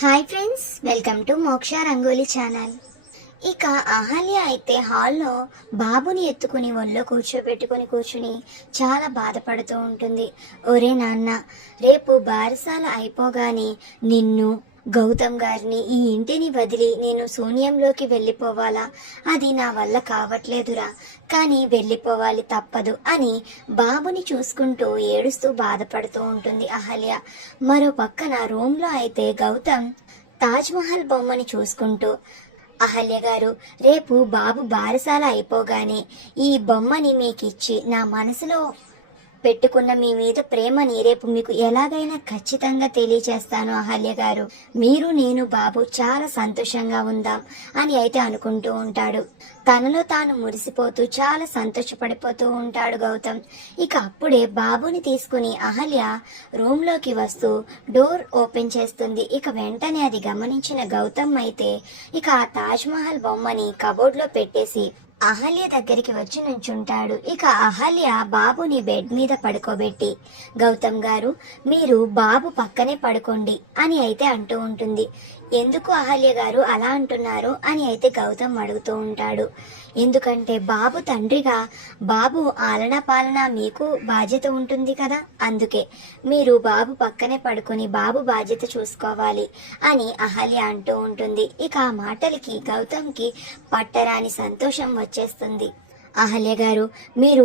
Hi friends, welcome to మోక్ష rangoli channel. ఇక అహల్య అయితే హాల్లో బాబుని ఎత్తుకుని ఒళ్ళో కూర్చుని చాలా బాధపడుతూ ఉంటుంది. ఒరే నాన్న, రేపు బారసాల అయిపోగానే నిన్ను గౌతమ్ గారిని ఈ ఇంటిని వదిలి నేను శూన్యంలోకి వెళ్ళిపోవాలా? అది నా వల్ల కావట్లేదురా, కానీ వెళ్ళిపోవాలి తప్పదు అని బాబుని చూసుకుంటూ ఏడుస్తూ బాధపడుతూ ఉంటుంది అహల్య. మరో పక్కన రూమ్లో అయితే గౌతమ్ తాజ్మహల్ బొమ్మని చూసుకుంటూ, అహల్య గారు, రేపు బాబు బారసాల అయిపోగానే ఈ బొమ్మని మీకిచ్చి నా మనసులో పెట్టుకున్న మీ మీద ప్రేమని రేపు మీకు ఎలాగైనా ఖచ్చితంగా తెలియచేస్తాను అహల్య గారు. మీరు, నేను, బాబు చాలా సంతోషంగా ఉందాం అని అయితే అనుకుంటూ ఉంటాడు. తనలో తాను మురిసిపోతూ చాలా సంతోషపడిపోతూ ఉంటాడు గౌతమ్. ఇక అప్పుడే బాబుని తీసుకుని అహల్య రూమ్ లోకి వస్తూ డోర్ ఓపెన్ చేస్తుంది. ఇక వెంటనే అది గమనించిన గౌతమ్ అయితే ఇక ఆ తాజ్మహల్ బొమ్మని కబోర్డ్ లో పెట్టేసి అహల్య దగ్గరికి వచ్చి నుంచుంటాడు. ఇక అహల్య బాబుని బెడ్ మీద పడుకోబెట్టి, గౌతమ్ గారు, మీరు బాబు పక్కనే పడుకోండి అని అయితే అంటూ ఉంటుంది. ఎందుకు అహల్య గారు అలా అంటున్నారు అని అయితే గౌతమ్ అడుగుతూ ఉంటాడు. ఎందుకంటే బాబు తండ్రిగా బాబు ఆలనా పాలన మీకు బాధ్యత ఉంటుంది కదా, అందుకే మీరు బాబు పక్కనే పడుకుని బాబు బాధ్యత చూసుకోవాలి అని అహల్య అంటూ ఉంటుంది. ఇక ఆ మాటలకి గౌతమ్కి పట్టరాని సంతోషం వచ్చేస్తుంది. అహల్య గారు, మీరు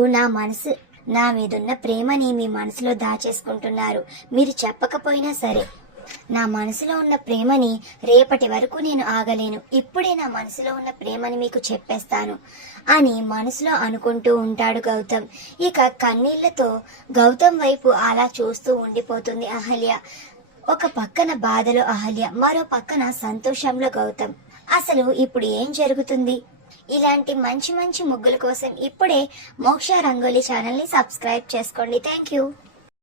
నా మీదున్న ప్రేమని మీ మనసులో దాచేసుకుంటున్నారు. మీరు చెప్పకపోయినా సరే నా మనసులో ఉన్న ప్రేమని రేపటి వరకు నేను ఆగలేను. ఇప్పుడే నా మనసులో ఉన్న ప్రేమని మీకు చెప్పేస్తాను అని మనసులో అనుకుంటూ ఉంటాడు గౌతమ్. ఇక కన్నీళ్లతో గౌతమ్ వైపు అలా చూస్తూ ఉండిపోతుంది అహల్య. ఒక పక్కన బాధలో అహల్య, మరో పక్కన సంతోషంలో గౌతమ్. అసలు ఇప్పుడు ఏం జరుగుతుంది? ఇలాంటి మంచి మంచి ముగ్గుల కోసం ఇప్పుడే మోక్ష రంగోలి ఛానల్ ని సబ్స్క్రైబ్ చేసుకోండి. Thank you.